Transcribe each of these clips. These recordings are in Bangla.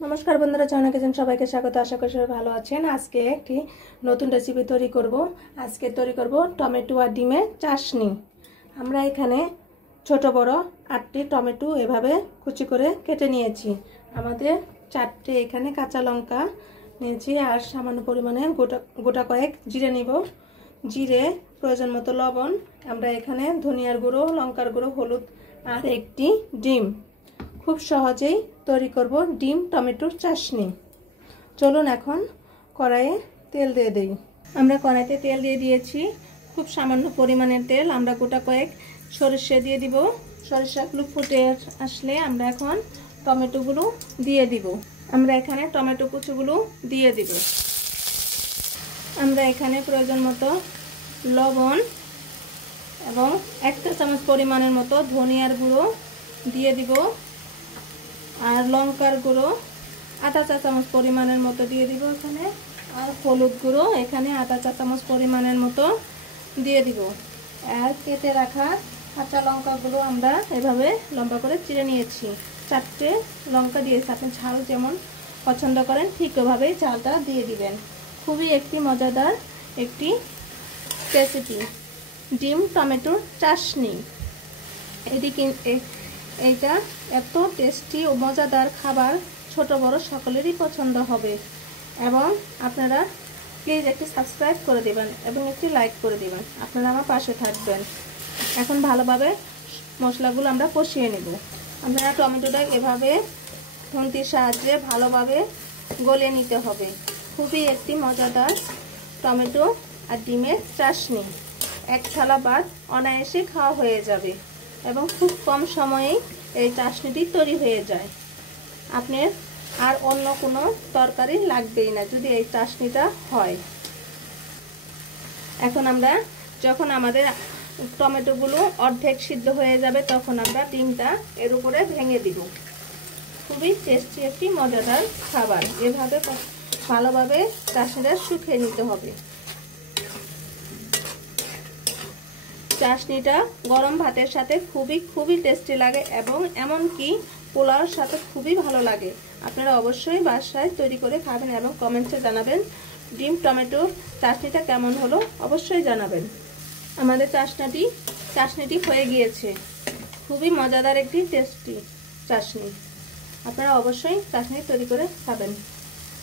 नमस्कार बंधुरा चावना किचेन सबाई के स्वागत। आशा करी सबाई भालो आछेन। आज के एक नतून रेसिपि तैरी करब। आज के तैरी करब टमेटो और डिमेर चाशनी। आमरा एखाने छोटो बड़ो 8टी टमेटो एभाবে कुचि करे केटे निয়েছি। आमादेर 4টে एखाने काँचा लंका निয়েছি और सामान्य परिमाणे गोटा कयेक जिरे निब। जिरे प्रयोजन मतो लवण। आमरा एखाने धनियार गुঁড়ো लंकार गुঁড়ো हलुद और एकटी डिम। खूब सहजेই तैरी करब डिम टमेटोर चाशनी। चलुन एखन कड़ाइये तेल दिए देई। आमरा कड़ाइते तेल दिए दिएछि। खूब सामान्य परिमाणेर तेल। आमरा गोटा कयेक सरिषा दिए दिब। सरिषागुलो फुटे आसले आमरा एखन टमेटोगुलो दिए दिब। आमरा एखाने टमेटो कुचिगुलो दिए दिब। आमरा एखाने प्रयोजन मतो लवण एबं 1 चा चामच परिमाणेर मतो धनियार गुঁড়ো दिए दिब और लंकार गुঁড়ো आधा चा चामच परिमाणेर मतो दिए दिब एखाने और हलुद गुঁড়ো एखाने आधा चा चामच परिमाणेर मतो दिए दिब और केटे राखा काँचा लंकागुলো आमरा एभाবে लम्बा करे चिरे निয়েছি। 4টে लंका दिएছি। आपनि झाल जेमन पसंद करें ठीक ओभाবেই झालटा दिए दिबेन। खूबই একটি মজাদার একটি রেসিপি ডিম টমেটোর চাশনি। এইটা এত টেস্টি ও মজাদার খাবার ছোট বড় সকলেরই পছন্দ হবে। এবং আপনারা প্লিজ একটি সাবস্ক্রাইব করে দিবেন এবং একটি লাইক করে দিবেন। আপনারা আমার পাশে থাকবেন। এখন ভালোভাবে মশলাগুলো আমরা কষিয়ে নেব। আমরা টমেটোটা এভাবে খুন্তির সাহায্যে ভালোভাবে গলে নিতে হবে। খুবই একটি মজাদার টমেটো আর ডিমের চাশনি। এক থালা ভাত অনায়াসে খাওয়া হয়ে যাবে এবং খুব কম সময়েই এই চাশনিটি তৈরি হয়ে যায়। আপনার আর অন্য কোনো তরকারি লাগবেই না যদি এই চাশনিটা হয়। এখন আমরা যখন আমাদের টমেটোগুলো অর্ধেক সিদ্ধ হয়ে যাবে তখন আমরা ডিমটা এর উপরে ভেঙে দিব। খুবই টেস্টি একটি মজাদার খাবার। এভাবে ভালোভাবে চাশনিটা শুকিয়ে নিতে হবে। চাশনিটা গরম ভাতের সাথে খুবই টেস্টি লাগে এবং এমনকি পোলাওর সাথে খুবই ভালো লাগে। আপনারা অবশ্যই বাসায় তৈরি করে খাবেন এবং কমেন্টে জানাবেন ডিম টমেটো চাশনিটা কেমন হলো অবশ্যই জানাবেন। আমাদের চাশনিটি হয়ে গিয়েছে। খুবই মজাদার একটি টেস্টি চাশনি। আপনারা অবশ্যই চাশনি তৈরি করে খাবেন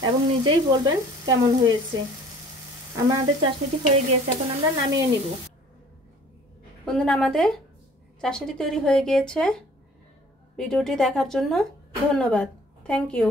এবং নিজেই বলবেন কেমন হয়েছে। আমাদের চাশনিটি হয়ে গিয়েছে। এখন আমরা নামিয়ে নিব। বন্ধুরা আমাদের চাশনিটি তৈরি হয়ে গিয়েছে। ভিডিওটি দেখার জন্য ধন্যবাদ। Thank you.